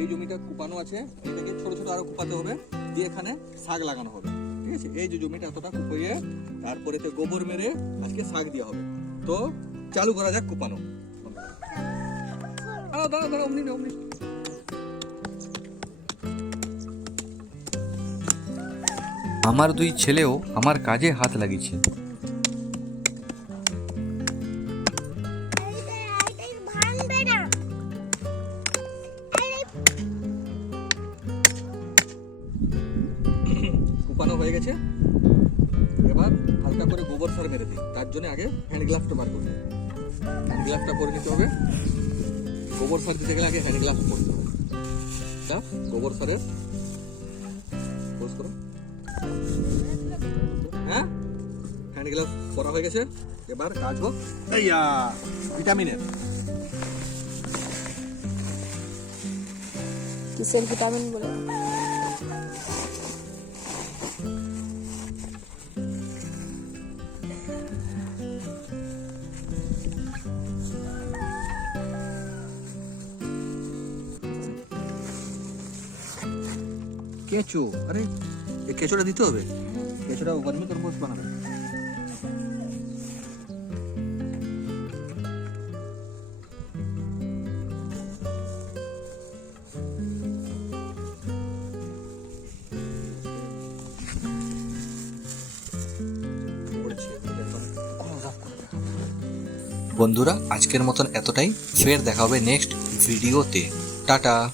এই জমিটা কুপানো আছে, এটাকে ছোট ছোট আরও কুপাতে হবে, দিয়ে এখানে শাক লাগানো হবে, ঠিক আছে? এই যে জমিটা এতটা কুপিয়ে তারপরে তো গোবর মেরে আজকে শাক দেওয়া হবে। তো চালু করা যাক কুপানো। দাঁড়াও দাঁড়াও দাঁড়াও, অমনি অমনি। আমার দুই ছেলেও আমার কাজে হাত লাগিয়েছে। কুপানো হয়ে গেছে। এবার হালকা করে গোবর সার মেরে দিই। তার জন্য আগে হ্যান্ড গ্লাভসটা বার করতে হ্যান্ড গ্লাভসটা পরে নিতে হবে। গোবর সার দিতে গেলে আগে হ্যান্ড গ্লাভস পরতে হবে। তা গোবর সারের পোজ করো। হ্যাঁ? হ্যান্ড গ্লাভস পরা হয়ে গেছে। এবার কাজ হোক। ভিটামিনের কিসের ভিটামিন বলে? কেঁচো? আরে, এই কেঁচোটা দিতে হবে? কেঁচোটা গরমে তরমুজ বানাবে। বন্ধুরা, আজকের মতন এতটাই। ফের দেখা হবে নেক্সট ভিডিওতে টাটা।